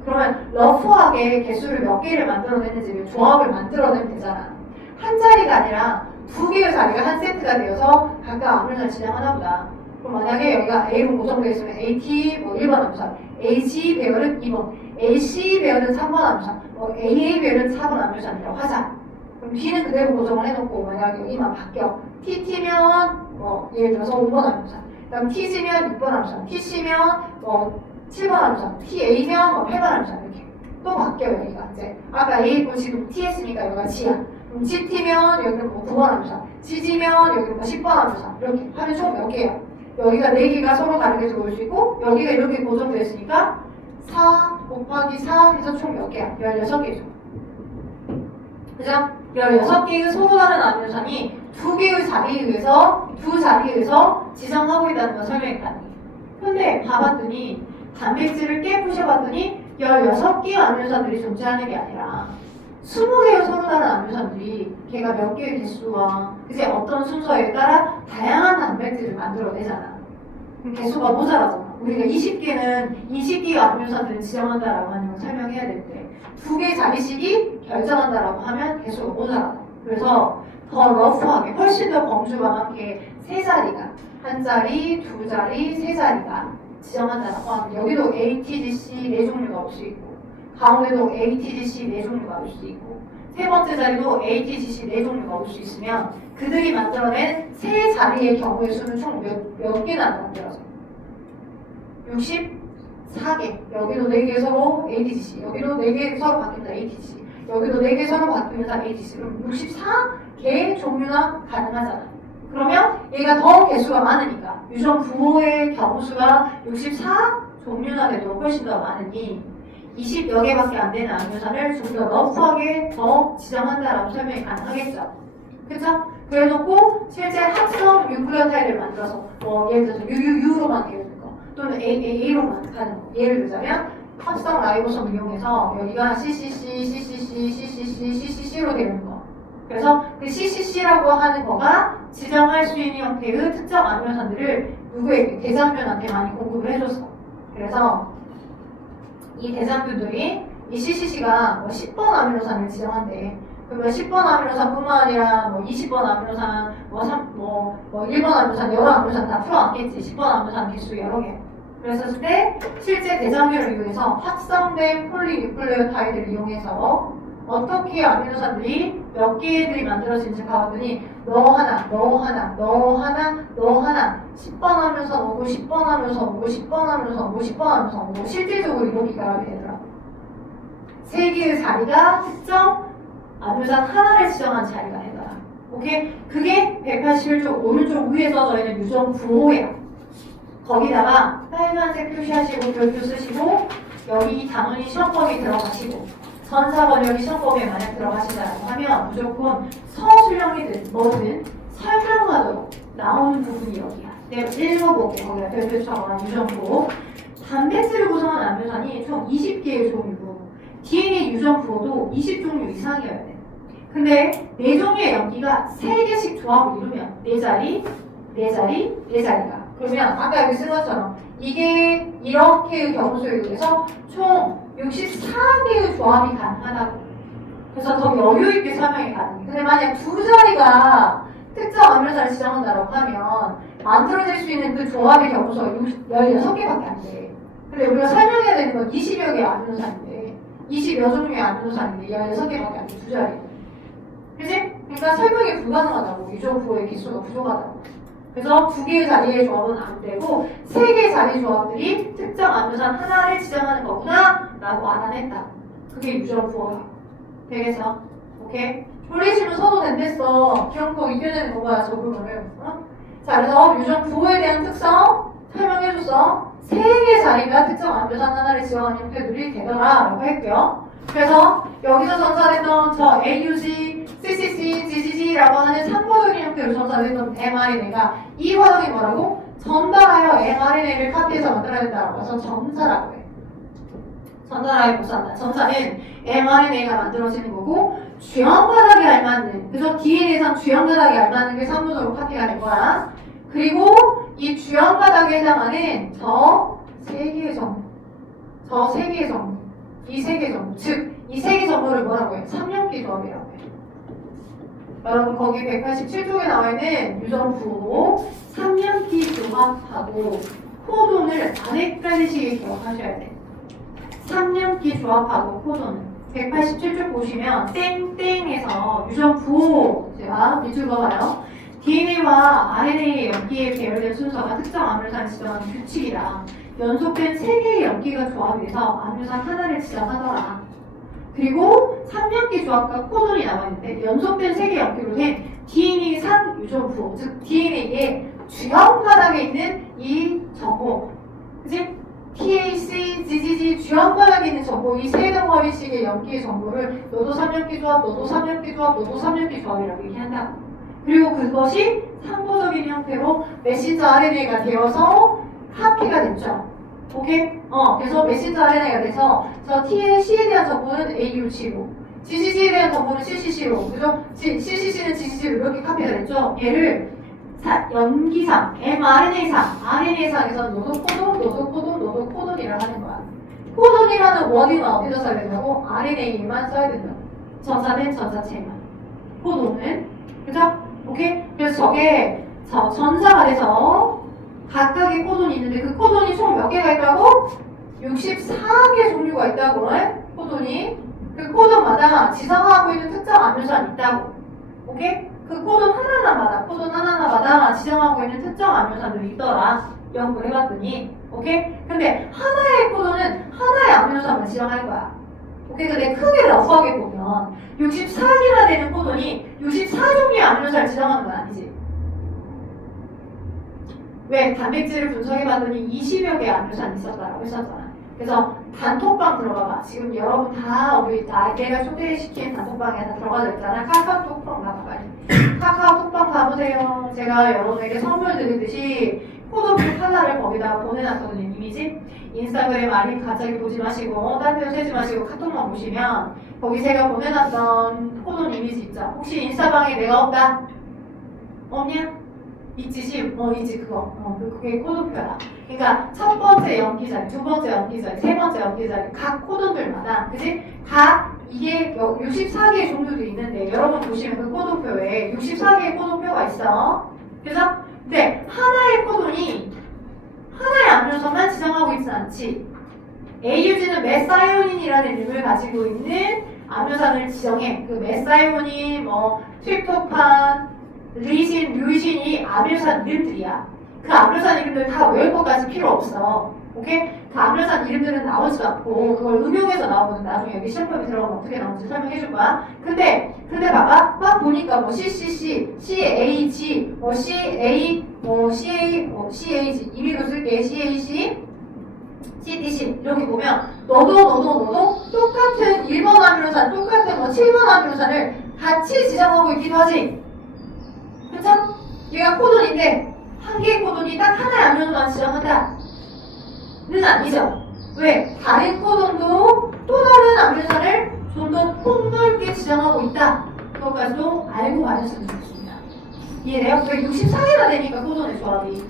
그러면 러프하게 개수를 몇 개를 만들어내는지 조합을 만들어내면 되잖아. 한 자리가 아니라 2개의 자리가 한 세트가 되어서 각각 아미노산을 지정하나 보다. 그럼 만약에 여기가 A로 고정되어 있으면 AT 뭐 1번 아미노산, AC 배열은 2번, AC 배열은 3번 아미노산, AA 배열은 4번 아미노산이라고 하자. 그럼 B는 그대로 고정을 해놓고 만약 여기만 바뀌어. TT면 예를 들어서 5번 아미노산, 그다음 TG면 6번 아미노산, TC면 7번 아미노산, TA면 8번 아미노산 이렇게 또 바뀌어요. 여기가 이제 아까 A고 지금 T했으니까 여기가 G야. 그럼 GT면 여기는 9번 아미노산, GG면 여기는 10번 아미노산 이렇게 하면 총 몇 개야? 여기가 4개가 서로 다르게 들어올 수 있고 여기가 이렇게 고정되어 있으니까 4 곱하기 4 해서 총 몇 개야? 16개죠. 그죠? 16개의 서로 다른 아미노산이 2개의 자리에 의해서 두 자리에 의해서 지정하고 있다는 건 설명이 가능해. 근데 봐봤더니 단백질을 깨부셔봤더니 16개의 아미노산들이 존재하는 게 아니라 20개의 서로 다른 아미노산들이 걔가 몇 개의 개수와 이제 어떤 순서에 따라 다양한 단백질을 만들어내잖아. 그럼 개수가 모자라잖아. 우리가 20개의 아미노산들을 지정한다라고 하는 걸 설명해야 되는데 2개 자리씩이 결정한다라고 하면 개수가 모자라다. 그래서 더 러프하게 훨씬 더 범주가 많게 3자리가 한 자리, 2자리, 3자리가 지정한다라고 하면 여기도 ATGC 4종류가 올 수 있고 가운데도 ATGC 4종류가 올 수 있고 세 번째 자리도 ATGC 4종류가 올 수 있으면 그들이 만들어낸 3자리의 경우의 수는 총 몇 개나 만들어져? 64개. 여기도 4개 서로 ATGC, 여기도 4개 서로 바뀐다 ATGC, 여기도 4개 서로 바뀌면서 ATGC. 그럼 64개의 종류가 가능하잖아. 그러면 얘가 더 개수가 많으니까 유전 부호의 경우수가 64 종류나 돼도 훨씬 더 많으니 20여 개밖에 안 되는 아미노산을 좀 더 러프하게 더 지정한다라고 설명이 가능하겠죠. 그쵸? 그래놓고 실제 합성 뉴클레오타이드를 만들어서 예를 들어서 UUU로만 되어 있는 거 또는 AAA로만 가는 거. 예를 들자면 합성 라이보솜을 이용해서 여기가 CCC, CCC, CCC, CCC로 되는 거. 그래서 그 CCC라고 하는 거가 지정할 수 있는 형태의 특정 아미노산들을 누구에게? 대장균한테 많이 공급을 해줬어. 그래서 이 대장균들이 이 CCC가 10번 아미노산을 지정한대. 그러면 10번 아미노산 뿐만 아니라 20번 아미노산, 1번 아미노산, 여러 아미노산 다 풀어놨겠지. 10번 아미노산 개수 여러 개. 그랬을 때 실제 대장균을 이용해서 확성된 폴리뉴클레오타이드를 이용해서 어떻게 아미노산들이 몇 개들이 만들어지는지 봐봤더니 너 하나, 너 하나, 너 하나, 너 하나 10번 아미노산 오고 10번 아미노산 오고 10번 아미노산 오고 10번 아미노산 오고 실질적으로 이렇게 결합이 되더라. 3개의 자리가 특정 아미노산 하나를 지정한 자리가 되더라. 오케이? 그게 181쪽 오른쪽 위에 써져 있는 유전 구호야. 거기다가 빨간색 표시하시고 별표 쓰시고 여기 단원이 시험범위 들어가시고 전사 번역이 시험범위에 만약 들어가시다라고 하면 무조건 서술형이든 뭐든 설명하도록 나오는 부분이 여기야. 내가 읽어볼게. 거기다 별표처럼 유전구호. 단백질을 구성하는 아미노산이 총 20개의 종류고 DNA 유전구호도 20종류 이상이어야 돼. 근데 4종류의 염기가 3개씩 조합을 이루면 4자리, 4자리, 4자리가. 그러면 아까 여기 쓴 것처럼 이게 이렇게의 경우수에 의해서 총 64개의 조합이 가능하다고. 그래서 더 여유있게 설명이 가능해. 근데 만약 2자리가 특정 아미노산을 지정한다고 하면 만들어질 수 있는 그 조합의 경우수가 16개밖에 안 돼. 근데 우리가 설명해야 되는 건 20여 개의 아미노산인데 20여 종류의 아미노산인데 16개밖에 안 돼, 두 자리. 그치? 그러니까 설명이 불가능하다고. 유전부호의 개수가 부족하다고. 그래서 두 개의 자리의 조합은 안 되고 세 개의 자리 조합들이 특정 아미노산 하나를 지정하는 거구나 라고 알아냈다. 그게 유전부호야. 되겠어? 오케이? 졸리시면 써도 된댔어. 기억하고 이겨내는 거야, 저 부분을. 어? 자, 그래서 유전부호에 대한 특성 설명해줬어. 세 개의 자리가 특정 아미노산 하나를 지정하는 형태들이 되더라 라고 했고요. 그래서 여기서 전사됐던 저 AUG, CCC, GGG라고 하는 참고적인 형태로 전사됐던 mRNA가 이 과정이 뭐라고? 전달하여 mRNA를 카피해서 만들어야 된다고 해서 전사라고 해. 전사라기 못 산다. 전사는 mRNA가 만들어지는 거고 주형 바닥에 알맞는, 그래서 DNA상 주형 바닥에 알맞는 게 산모적으로 카피가 된 거야. 그리고 이 주형 바닥에 해당하는 저 세 개의 정보, 저 세 개의 정보, 이 세 개의 정보, 즉 이 세 개의 정보를 뭐라고 해? 3년기 조합이라고 해. 여러분 거기 187쪽에 나와 있는 유전부호 3년기 조합하고 코돈을 안 헷갈리시게 기억하셔야 돼. 3년기 조합하고 코돈은 187쪽 보시면 땡땡에서 유전부호, 제가 밑줄 봐봐요. DNA와 RNA의 연기에 배열된 순서가 특정 아미노산을 지정하는 규칙이라 연속된 3개의 연기가 조합이 돼서 아미노산 하나를 지정하더라. 그리고 3년기 조합과 코돈이 나와있는데 연속된 3개 연기로 된 DNA상 유전부호, 즉 DNA의 주형 바닥에 있는 이 정보, 그치? TAC, GGG 주형 바닥에 있는 정보, 이 세 덩어리씩의 연기의 정보를 너도 3년기 조합, 너도 3년기 조합, 너도 3년기 조합이라고 얘기한다. 그리고 그것이 상보적인 형태로 메신저 RNA가 되어서 카피가 됐죠. 오케이? 그래서 메신저 RNA가 돼서 저 TAC에 대한 정보는 AUG로, GGG에 대한 정보는 CCC로, 그죠? CCC는 GGG로 이렇게 카피가 됐죠. 얘를 연기상, mRNA상, RNA상에서는 너도 코돈, 너도 코돈, 너도 코돈이라 하는 거야. 코돈이라는 원인은 어디다 써야 된다고? RNA에만 써야 된다고. 전사는 전사체만. 코돈은, 그죠? 오케이? 그래서 저게 전사가 돼서 각각의 코돈이 있는데 그 코돈이 총 몇 개가 있다고? 64개 종류가 있다고 해? 코돈이. 그 코돈마다 지정하고 있는 특정 아미노산이 있다고. 오케이? 그 코돈 하나하나마다 지정하고 있는 특정 아미노산들이 있더라. 연구를 해봤더니. 오케이? 근데 하나의 코돈은 하나의 아미노산만 지정할 거야. 오케이? 근데 크게 러프하게 보면 64개나 되는 코돈이 64종류의 아미노산을 지정하는 건 아니지. 왜? 단백질을 분석해봤더니 20여 개의 아미노산이 있었다라고 했었잖아. 그래서 단톡방 들어가봐. 지금 여러분 다 우리 내가 초대시킨 단톡방에 다 들어가져 있잖아. 카카오톡방 가봐. 카카오톡방 가보세요. 제가 여러분에게 선물 드리듯이 코드북 하나를 거기다 보내놨거든요. 이미지. 인스타그램 알림 갑자기 보지 마시고 딴 데로 세지 마시고 카톡만 보시면 거기 제가 보내놨던 코돈 이미지 있죠. 혹시 인스타방에 내가 없다? 없냐? 있지, 있지, 그거. 그게 코드표야. 그러니까 첫 번째 연기자리, 두 번째 연기자리, 세 번째 연기자리, 각 코드들마다, 그지? 각 이게 64개의 종류도 있는데, 여러분 보시면 그 코드표에 64개의 코드표가 있어. 그래서, 근데 하나의 코돈이 하나의 아미노산만 지정하고 있지 않지. AUG는 메사이오닌이라는 이름을 가지고 있는 아미노산을 지정해. 그 메사이오닌, 트립토판, 리신, 류신이 아미노산 이름들이야. 그 아미노산 이름들 다 외울 것까지 필요 없어. 오케이? 그 아미노산 이름들은 나오지도 않고 그걸 응용해서 나오거든. 나중에 여기 시험범위 들어가면 어떻게 나오는지 설명해줄 거야. 근데 봐봐. 막 보니까 CCC, CAG, CA, CAG 임의로 쓸게. CAC, CDC 이렇게 보면 너도 똑같은 1번 아미노산, 똑같은 7번 아미노산을 같이 지정하고 있기도 하지. 그쵸? 얘가 코돈인데 한 개의 코돈이 딱 하나의 아미노산만 지정한다 는 아니죠. 왜? 다른 코돈도 또 다른 아미노산을 좀 더 폭넓게 지정하고 있다. 그것까지도 알고 가셨으면 좋겠습니다. 이해돼요? 왜 64개가 되니까 코돈의 조합이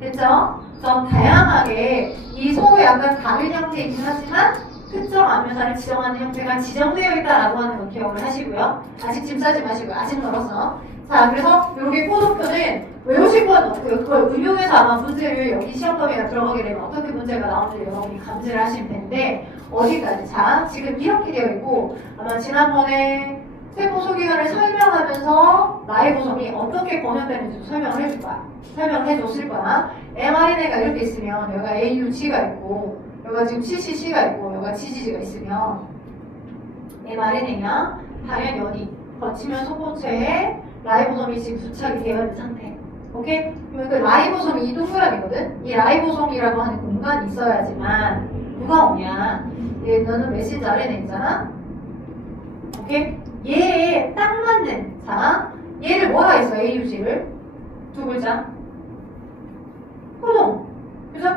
됐죠? 좀 다양하게 이 서로 약간 다른 형태이긴 하지만 특정 아미노산을 지정하는 형태가 지정되어 있다라고 하는 거 기억을 하시고요. 아직 짐 싸지 마시고요. 아직 멀었어. 자, 그래서 이렇게 코도표는 외우실 건 없고요. 그걸 응용해서 아마 문제를 여기 시험 범위가 들어가게 되면 어떻게 문제가 나오는지 여러분이 감지를 하시면 되는데, 어디까지? 자, 지금 이렇게 되어 있고, 아마 지난번에 세포 소기관을 설명하면서 라이보솜이 어떻게 번역되는지 설명을 해줄 거야. 설명을 해줬을 거야. mRNA가 이렇게 있으면 여기가 AUG가 있고, 여기가 지금 CCC가 있고, 여기가 GGG가 있으면 mRNA냐? 당연히 어디? 거치면 소포체에 라이보솜이 지금 부착이 되어 있는 상태. 오케이? 그러면 그 라이보솜이 이 동그라미거든? 이 라이보솜이라고 하는 공간이 있어야지만 누가 오냐? 너는 메신저 RNA 있잖아? 오케이? 얘에 딱 맞는, 자, 얘를 뭐라 했어? AUG를 두 글자. 코동. 그죠?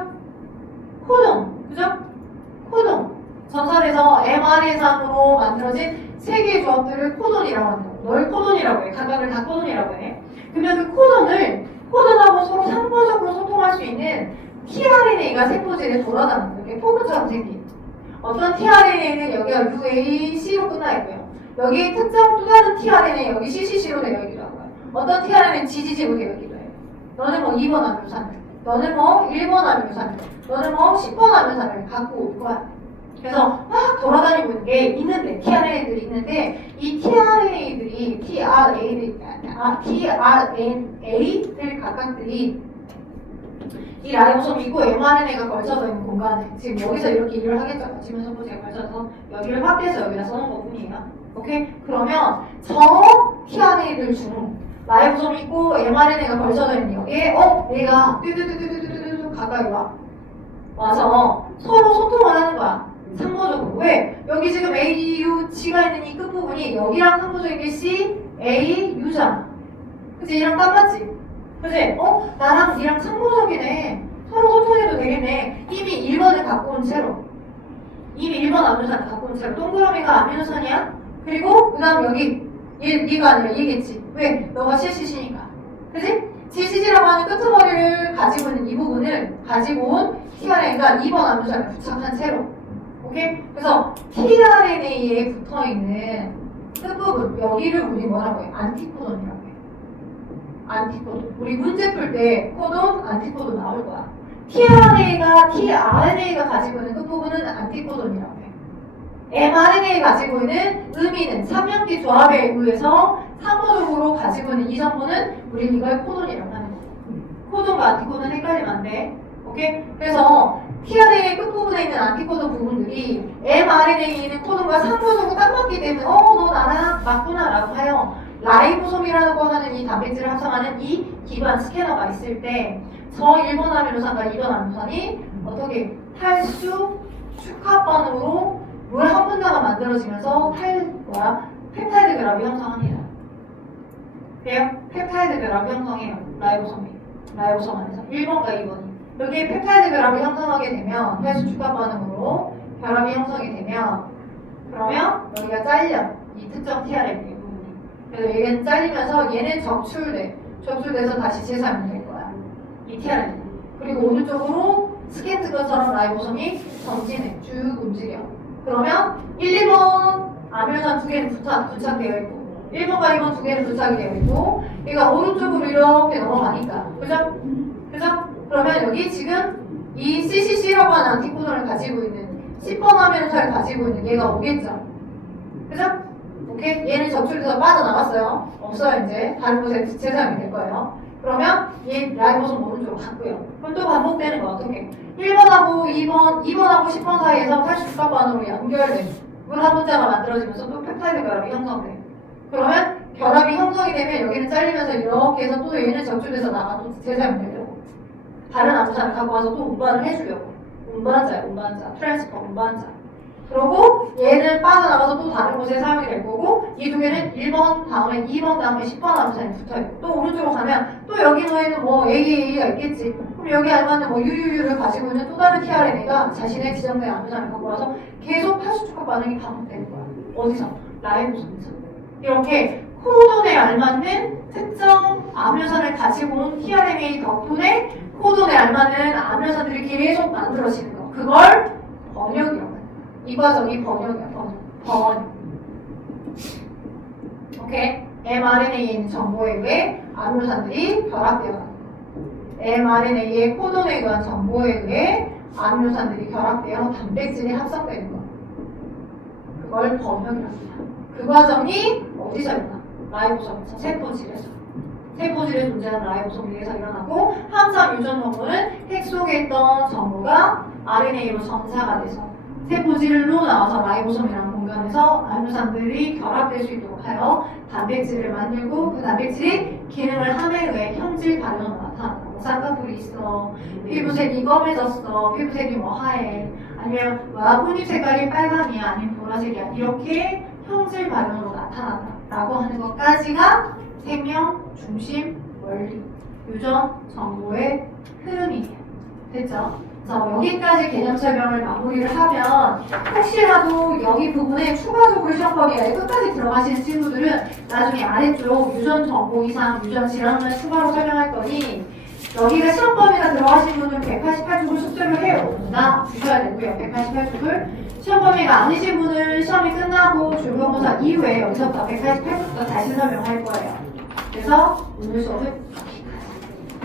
코동. 그죠? 코동. 전설에서 mRNA상으로 만들어진 세 개의 조합들을 코돈이라고 한다. 널 코돈이라고 해. 각각을 다 코돈이라고 해. 그러면 그 코돈을 코돈하고 서로 상호적으로 소통할 수 있는 tRNA가 세포질에 돌아다니는 이렇게 포크처럼 생긴. 어떤 tRNA는 여기가 UAC로 끝나 있고요. 여기 특정 또 다른 tRNA 여기 CCC로 되어 있기도 하고요. 어떤 tRNA는 GGG로 되어 있기도 해요. 너는 뭐 2번 아미노산을, 너는 뭐 1번 아미노산을, 너는 뭐 10번 아미노산을 갖고 올 거야. 그래서 막 돌아다니고 있는 게 있는데, tRNA들이 있는데, 이 tRNA들 각각들이 이 라이보솜이고 mRNA가 걸쳐져 있는 공간에 지금 여기서 이렇게 일을 하겠죠. 지면 소포체가 걸쳐서 여기를 확대해서 여기다 써놓은 것 뿐이에요. 오케이? 그러면 저 tRNA들 중 라이보솜이 있고 mRNA가 걸쳐져 있는 여기에 얘가 뚜두두두두두두 가까이 와서 서로 소통을 하는 거야. 상호적으로. 왜? 여기 지금 AUG가 있는 이 끝부분이 여기랑 상호적인 게 C, A, U잖아. 그치? 얘랑 딱 맞지? 그치? 나랑 니랑 상호적이네. 서로 소통해도 되겠네. 이미 1번을 갖고 온 채로. 이미 1번 아미노산을 갖고 온 채로. 동그라미가 아미노산이야? 그리고 그 다음 여기 얘가 아니라 얘겠지. 왜? 너가 CCC니까. 그치? GCG라고 하는 끄트머리를 가지고 있는 이 부분을 가지고 온 tRNA가 2번 아미노산을 부착한 채로. 오케이? 그래서 tRNA에 붙어있는 끝부분 여기를 우리 뭐라고 해? 안티코돈이라고 해. 안티코돈. 우리 문제 풀 때 코돈, 안티코돈 나올 거야. tRNA가 가지고 있는 끝부분은 안티코돈이라고 해. mRNA가 가지고 있는 의미는 삼연기 조합에 의해서 상호적으로 가지고 있는 이 정보는 우리는 이걸 코돈이라고 하는 거야. 코돈과 안티코돈 헷갈리면 안 돼. 오케이? 그래서 tRNA 끝부분에 있는 안티코돈 부분들이 mRNA에 있는 코돈과 상호적으로 딱 맞기 때문에 너 나랑 맞구나 라고 하여 라이보솜이라고 하는 이 단백질을 합성하는 이 기반 스캐너가 있을 때 저 1번 아미노산과 2번 아미노산이 어떻게 탈수 축합반으로 물 한 분자가 만들어지면서 펩타이드 결합이 형성합니다. 그래요? 펩타이드 결합이 형성해요. 라이보솜 안에서 1번과 2번이 여기에 펩타이드 결합이 형성하게 되면 탈수 축합 반응으로 결합이 형성이 되면 그러면 여기가 잘려. 이 특정 tRNA 부분이. 그래서 얘는 잘리면서 얘는 적출돼서 다시 재사용이 될 거야. 이 tRNA. 그리고 오른쪽으로 스캔트 것처럼 라이보솜이 전진해. 쭉 움직여. 그러면 1, 2번 아미노산 두 개는 부착되어 있고 1번과 2번 두 개는 부착이 되어 있고 얘가 오른쪽으로 이렇게 넘어가니까 그죠? 그죠? 그러면 여기 지금 이 CCC라고 하는 안티코돈을 가지고 있는 10번 아미노산을 가지고 있는 얘가 오겠죠? 그죠? 오케이? 얘는 적출돼서 빠져나갔어요. 없어요 이제. 다른 곳에 재사용이 될 거예요. 그러면 얘 라이보솜 오른쪽으로 갔고요. 그럼 또 반복되는 거 어떻게? 1번하고 2번하고 10번 사이에서 탈수 축합반으로 연결돼. 물 한 분자가 만들어지면서 또 펩타이드 결합이 형성돼. 그러면 결합이 형성이 되면 여기는 잘리면서 이렇게 해서 또 얘는 적출돼서 나가 또 재사용이 되려고. 다른 아미노산을 갖고 와서 또 운반을 해주려고. 운반자. 트랜스퍼 운반자. 그러고 얘는 빠져나가서 또 다른 곳에 사용이 될 거고 이 두 개는 1번 다음에 2번 다음에 10번 아미노산이 붙어있고 또 오른쪽으로 가면 또 여기 너에는 뭐 AA가 있겠지. 그럼 여기 알맞는 뭐 UUU를 가지고 있는 또 다른 tRNA가 자신의 지정된 아미노산을 갖고 와서 계속 탈수축합 반응이 반복되는 거야. 어디서? 라이보솜에서. 이렇게 코돈에 알맞는 특정 아미노산을 가지고 온 tRNA 덕분에 코돈에 알맞는 아미노산들이 계속 만들어지는 거. 그걸 번역이라고 해요. 이 과정이 번역이야. 번역. 오케이? mRNA에 있는 정보에 의해 아미노산들이 결합되어 mRNA의 코돈에 의한 정보에 의해 아미노산들이 결합되어 단백질이 합성되는 것. 그걸 번역이라고 합니다. 그 과정이 어디서 일어나? 라이보솜에서, 세포질에서. 세포질에 존재하는 라이보솜 위에서 일어나고 항상 유전 정보는 핵 속에 있던 정보가 RNA로 전사가 돼서 세포질로 나와서 라이보솜이라는 공간에서 아미노산들이 결합될 수 있도록 하여 단백질을 만들고 그 단백질이 기능을 함에 의해 형질 반응으로 나타난다. 뭐 쌍꺼풀이 있어, 피부색이 검해졌어, 피부색이 뭐 하얘, 아니면 와 꽃잎 색깔이 빨강이야, 아니면 보라색이야, 이렇게 형질 반응으로 나타난다라고 하는 것까지가 생명 중심 원리, 유전 정보의 흐름이에요. 됐죠? 그래서 여기까지 개념 설명을 마무리를 하면 혹시라도 여기 부분에 추가적으로 시험 범위에 끝까지 들어가시는 친구들은 나중에 아래쪽 유전 정보 이상 유전 질환을 추가로 설명할 거니 여기가 시험 범위가 들어가신 분은 188쪽을 숙제를 해요. 나 주셔야 되고요. 188쪽을 시험 범위가 아니신 분은 시험이 끝나고 중간고사 이후에 여기서부터 188쪽부터 다시 설명할 거예요. 그래서 오늘 수업은 여기까지.